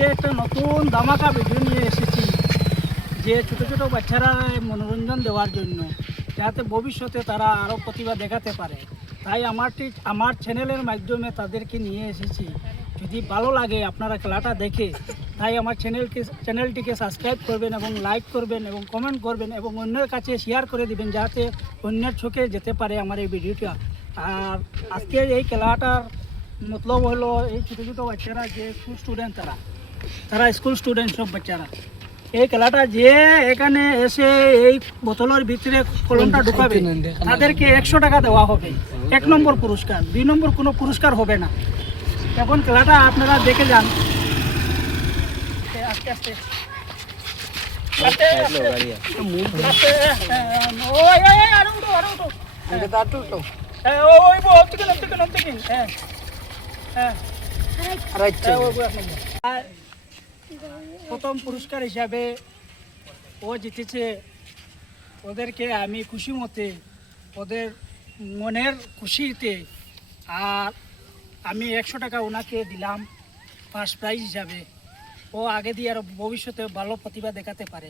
আজকে একটা নতুন ধামাকা ভিডিও নিয়ে এসেছি যে ছোটো ছোটো বাচ্চারা মনোরঞ্জন দেওয়ার জন্য, যাতে ভবিষ্যতে তারা আরও প্রতিভা দেখাতে পারে। তাই আমার চ্যানেলের মাধ্যমে তাদেরকে নিয়ে এসেছি। যদি ভালো লাগে আপনারা খেলাটা দেখে, তাই আমার চ্যানেলটিকে সাবস্ক্রাইব করবেন এবং লাইক করবেন এবং কমেন্ট করবেন এবং অন্যের কাছে শেয়ার করে দিবেন, যাতে অন্যের চোখে যেতে পারে আমার এই ভিডিওটা। আর আজকে এই খেলাটার মতলব হলো এই ছোটো ছোটো বাচ্চারা যে স্কুল স্টুডেন্ট, তারা স্কুল স্টুডেন্ট সব বাচ্চারা এই খেলাটা যে এখানে এসে এই বোতলের ভিতরে কলমটা ঢুকাবে তাদেরকে 100 টাকা দেওয়া হবে। 1 নম্বর পুরস্কার, 2 নম্বর কোনো পুরস্কার হবে না। এখন খেলাটা আপনারা দেখে যান। আস্তে আস্তে প্রথম পুরস্কার হিসাবে ও জিতেছে। ওদেরকে আমি খুশি মতে, ওদের মনের খুশিতে আর আমি 100 টাকা ওনাকে দিলাম ফার্স্ট প্রাইজ হিসাবে। ও আগে দিয়ে আরও ভবিষ্যতে ভালো প্রতিভা দেখাতে পারে।